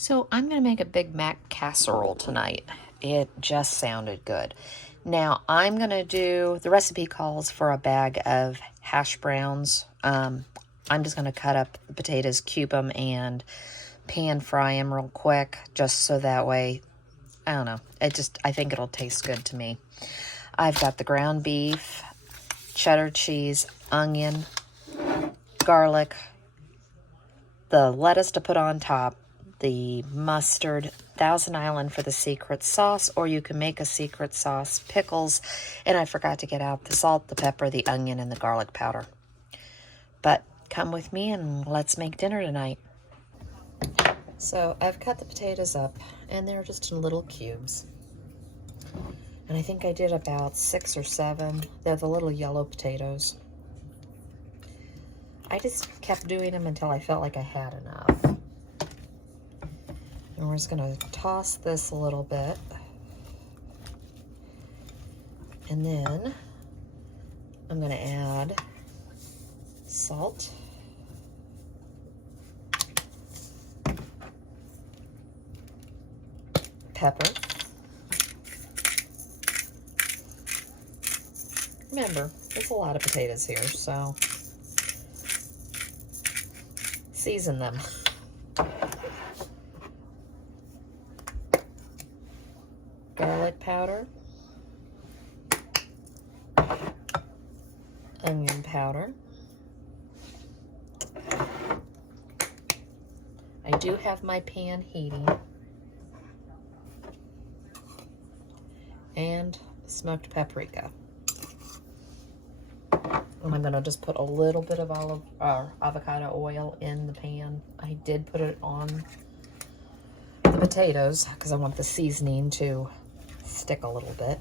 So I'm going to make a Big Mac casserole tonight. It just sounded good. Now I'm going to do, the recipe calls for a bag of hash browns. I'm just going to cut up the potatoes, cube them, and pan fry them real quick, just so that way, I don't know, I think it'll taste good to me. I've got the ground beef, cheddar cheese, onion, garlic, the lettuce to put on top, the mustard, Thousand Island for the secret sauce, or you can make a secret sauce, pickles, and I forgot to get out the salt, the pepper, the onion, and the garlic powder. But come with me and let's make dinner tonight. So I've cut the potatoes up, and they're just in little cubes. And I think I did about 6 or 7. They're the little yellow potatoes. I just kept doing them until I felt like I had enough. And we're just going to toss this a little bit. And then I'm going to add salt, pepper. Remember, there's a lot of potatoes here, so season them. Garlic powder, onion powder. I do have my pan heating, and smoked paprika. And I'm going to just put a little bit of avocado oil in the pan. I did put it on the potatoes because I want the seasoning to stick a little bit.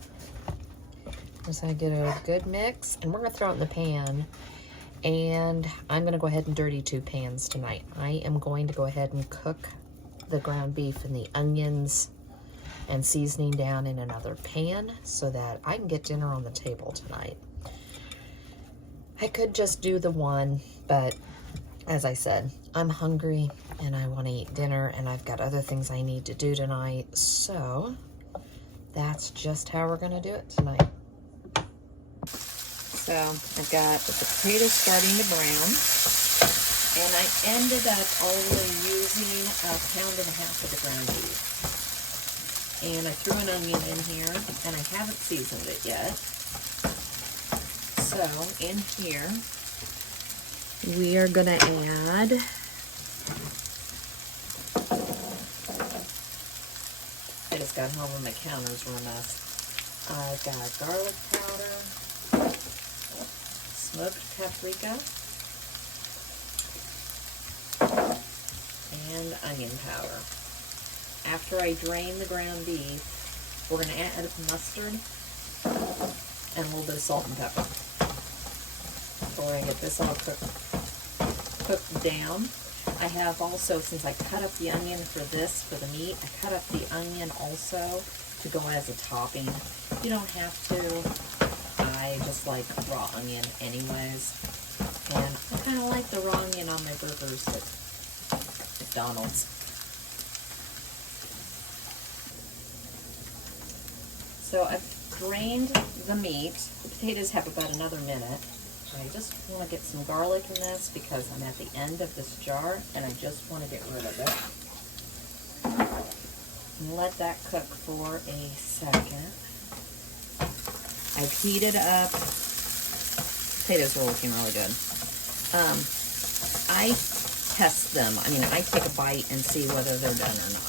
So I get a good mix, and we're going to throw it in the pan. And I'm going to go ahead and dirty 2 pans tonight. I am going to go ahead and cook the ground beef and the onions and seasoning down in another pan so that I can get dinner on the table tonight. I could just do the one, but as I said, I'm hungry and I want to eat dinner, and I've got other things I need to do tonight. So that's just how we're going to do it tonight. So I've got the potatoes starting to brown, and I ended up only using 1.5 pounds of the ground beef. And I threw an onion in here, and I haven't seasoned it yet. So in here, we are going to add I just got home and my counters were a mess. I've got garlic powder, smoked paprika, and onion powder. After I drain the ground beef, we're going to add mustard and a little bit of salt and pepper. So we're going to get this all cooked down. I have also, since I cut up the onion for the meat, I cut up the onion also to go as a topping. You don't have to. I just like raw onion anyways. And I kind of like the raw onion on my burgers at McDonald's. So I've drained the meat. The potatoes have about another minute. I just want to get some garlic in this because I'm at the end of this jar and I just want to get rid of it. And let that cook for a second. I've heated up. Potatoes are looking really good. I test them. I mean, I take a bite and see whether they're done or not.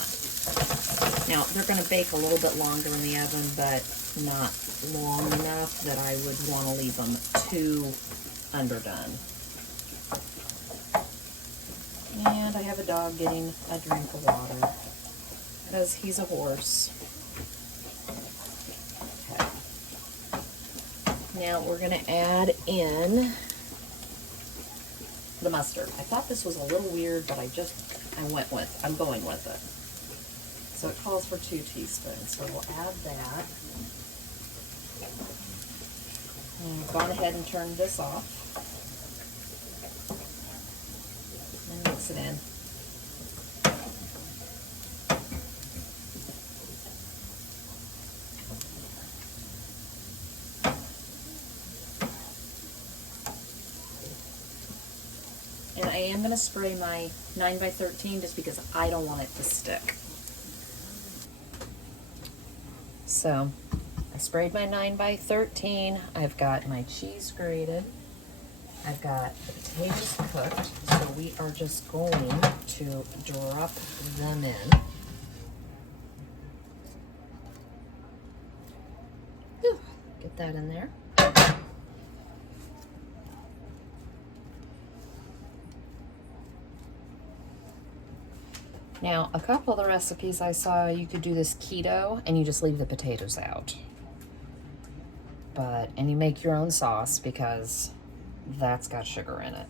Now, they're going to bake a little bit longer in the oven, but not long enough that I would want to leave them too underdone. And I have a dog getting a drink of water because he's a horse. Okay. Now we're going to add in the mustard. I thought this was a little weird, but I'm going with it. So it calls for 2 teaspoons. So we'll add that. And I've gone ahead and turned this off. And mix it in. am going to spray my 9x13 just because I don't want it to stick. So I sprayed my 9x13. I've got my cheese grated. I've got the potatoes cooked. So we are just going to drop them in. Whew, get that in there. Now, a couple of the recipes I saw, you could do this keto and you just leave the potatoes out. And you make your own sauce because that's got sugar in it.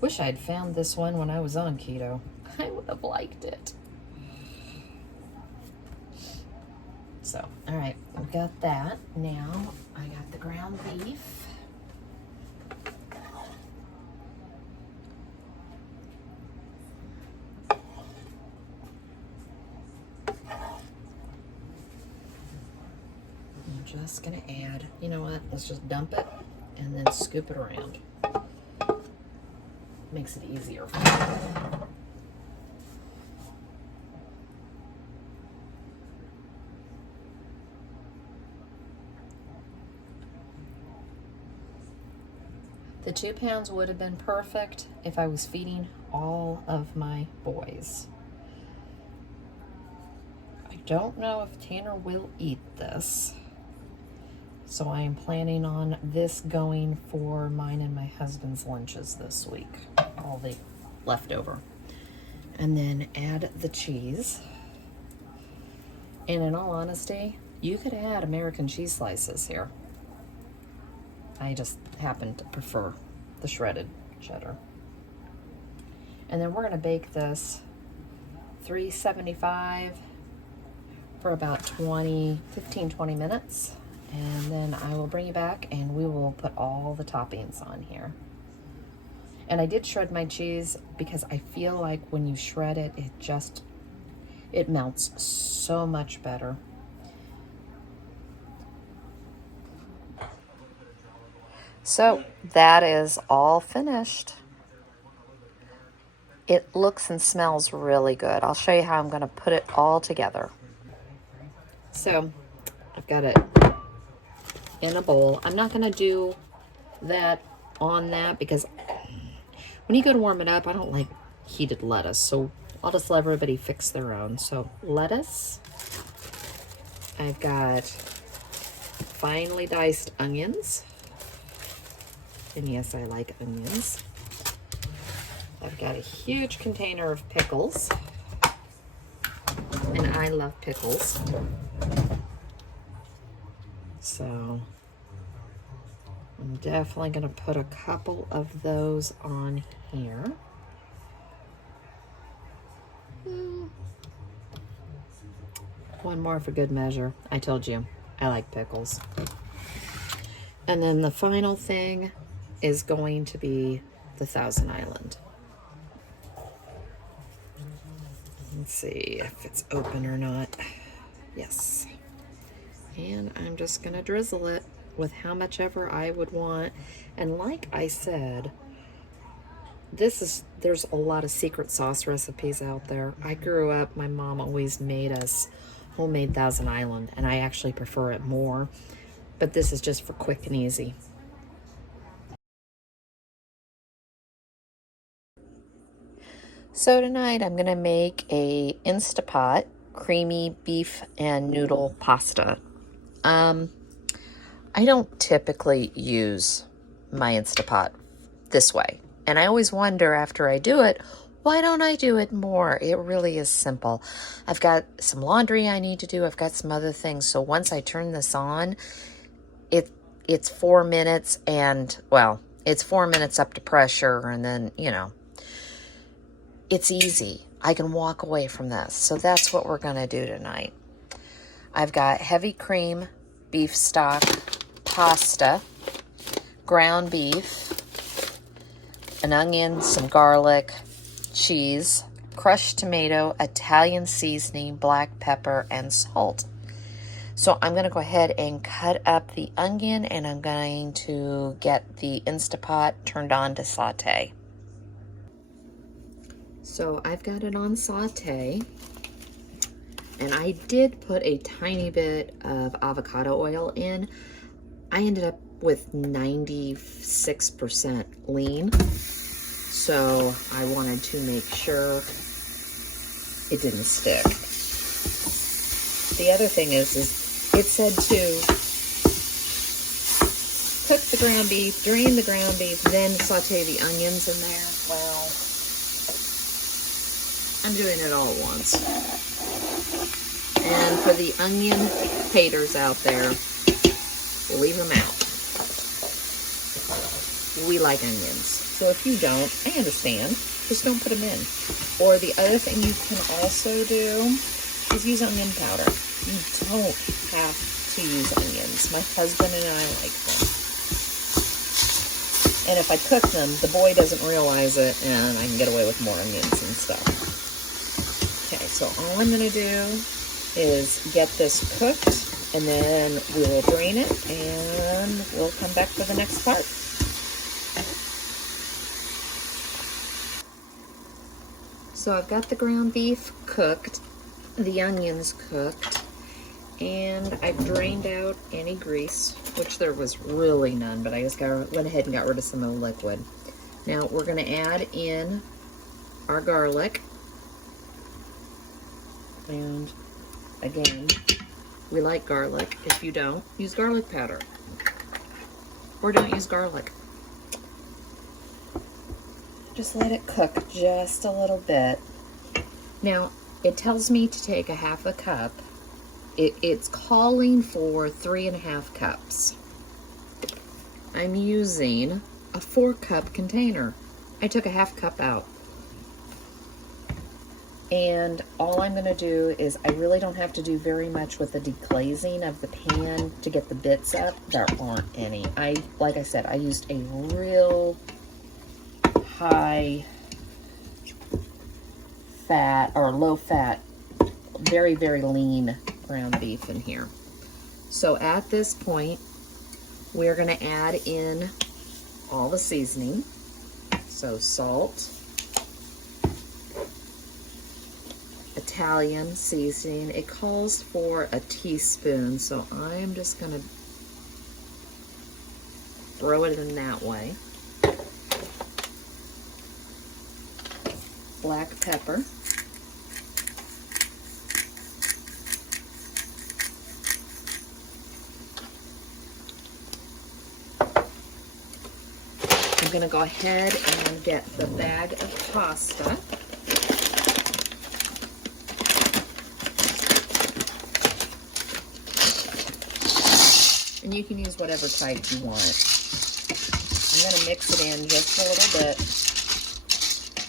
Wish I'd found this one when I was on keto. I would have liked it. So, all right, we've got that. Now, I got the ground beef. Just gonna add, you know what, let's just dump it and then scoop it around. Makes it easier. The 2 pounds would have been perfect if I was feeding all of my boys. I don't know if Tanner will eat this. So I am planning on this going for mine and my husband's lunches this week. All the leftover. And then add the cheese. And in all honesty, you could add American cheese slices here. I just happen to prefer the shredded cheddar. And then we're gonna bake this 375 for about 15-20 minutes. And then I will bring you back and we will put all the toppings on here. And I did shred my cheese because I feel like when you shred it, it melts so much better. So that is all finished. It looks and smells really good. I'll show you how I'm going to put it all together. So I've got it in a bowl. I'm not going to do that on that because when you go to warm it up, I don't like heated lettuce. So I'll just let everybody fix their own. So lettuce. I've got finely diced onions. And yes, I like onions. I've got a huge container of pickles. And I love pickles. So I'm definitely going to put a couple of those on here. One more for good measure. I told you, I like pickles. And then the final thing is going to be the Thousand Island. Let's see if it's open or not. Yes. And I'm just going to drizzle it with how much ever I would want. And like I said, there's a lot of secret sauce recipes out there. I grew up, my mom always made us homemade Thousand Island, and I actually prefer it more. But this is just for quick and easy. So tonight I'm going to make a Instapot creamy beef and noodle pasta. I don't typically use my Instapot this way. And I always wonder after I do it, why don't I do it more? It really is simple. I've got some laundry I need to do. I've got some other things. So once I turn this on, it's 4 minutes and, well, it's 4 minutes up to pressure and then, you know, it's easy. I can walk away from this. So that's what we're going to do tonight. I've got heavy cream, beef stock, pasta, ground beef, an onion, some garlic, cheese, crushed tomato, Italian seasoning, black pepper, and salt. So I'm going to go ahead and cut up the onion, and I'm going to get the Instapot turned on to saute. So I've got it on saute, and I did put a tiny bit of avocado oil in. I ended up with 96% lean, so I wanted to make sure it didn't stick. The other thing is it said to cook the ground beef, drain the ground beef, then saute the onions in there. Well, I'm doing it all at once. And for the onion haters out there, leave them out. We like onions. So if you don't, I understand. Just don't put them in. Or the other thing you can also do is use onion powder. You don't have to use onions. My husband and I like them. And if I cook them, the boy doesn't realize it, and I can get away with more onions and stuff. Okay, so all I'm going to do is get this cooked, and then we'll drain it, and we'll come back for the next part. So I've got the ground beef cooked, the onions cooked, and I've drained out any grease, which there was really none, but I just went ahead and got rid of some of the liquid. Now we're going to add in our garlic. And again, we like garlic. If you don't, use garlic powder. Or don't use garlic. Just let it cook just a little bit. Now, it tells me to take a half a cup. It's calling for 3.5 cups. I'm using a 4-cup container. I took a half cup out. And all I'm going to do is, I really don't have to do very much with the deglazing of the pan to get the bits up. There aren't any. Like I said, I used a real high fat or low fat, very, very lean ground beef in here. So at this point, we're going to add in all the seasoning. So salt, Italian seasoning. It calls for a teaspoon, so I'm just going to throw it in that way. Black pepper. I'm going to go ahead and get the bag of pasta. And you can use whatever type you want. I'm going to mix it in just a little bit.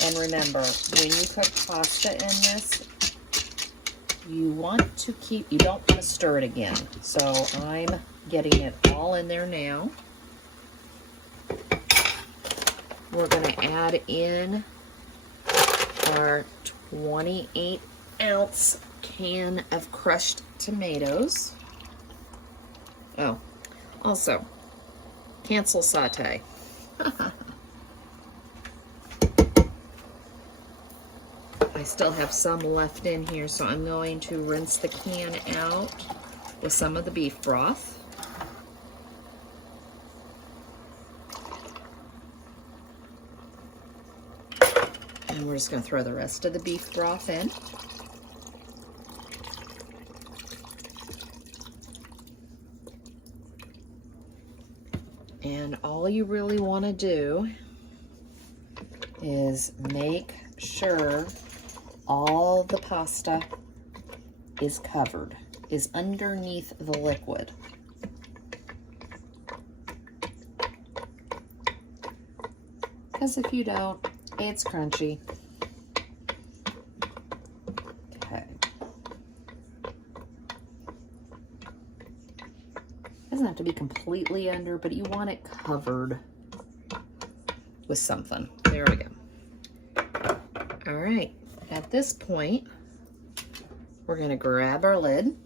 And remember, when you cook pasta in this, you don't want to stir it again. So I'm getting it all in there now. We're going to add in our 28-ounce can of crushed tomatoes. Oh, also, cancel saute. I still have some left in here, so I'm going to rinse the can out with some of the beef broth. And we're just going to throw the rest of the beef broth in. And all you really want to do is make sure all the pasta is covered, is underneath the liquid. Because if you don't, it's crunchy. Okay. Doesn't have to be completely under, but you want it covered with something. There we go. All right, at this point, we're going to grab our lid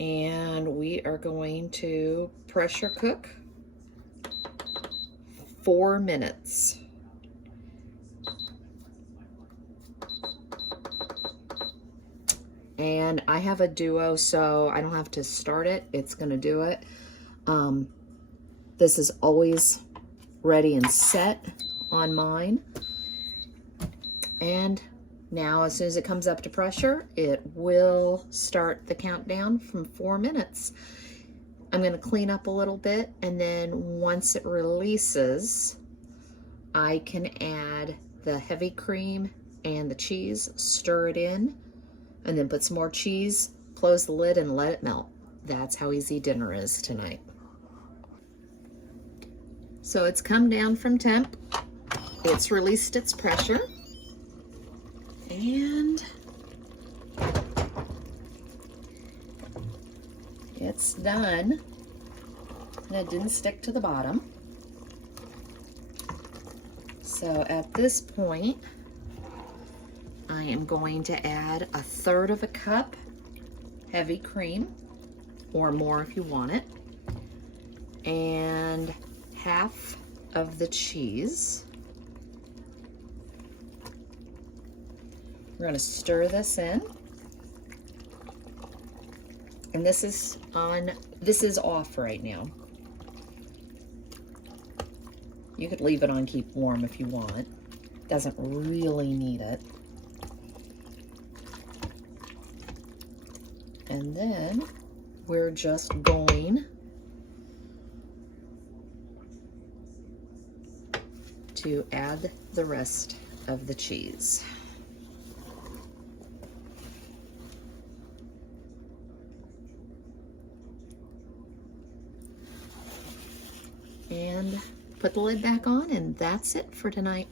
and we are going to pressure cook 4 minutes. And I have a Duo, so I don't have to start it. It's going to do it. This is always ready and set on mine. And now as soon as it comes up to pressure, it will start the countdown from 4 minutes. I'm going to clean up a little bit, and then once it releases, I can add the heavy cream and the cheese, stir it in, and then put some more cheese, close the lid, and let it melt. That's how easy dinner is tonight. So it's come down from temp. It's released its pressure. And it's done. And it didn't stick to the bottom. So at this point, I am going to add 1/3 cup heavy cream, or more if you want it, and half of the cheese. We're going to stir this in. And this is off right now. You could leave it on keep warm if you want. Doesn't really need it. And then we're just going to add the rest of the cheese. And put the lid back on, and that's it for tonight.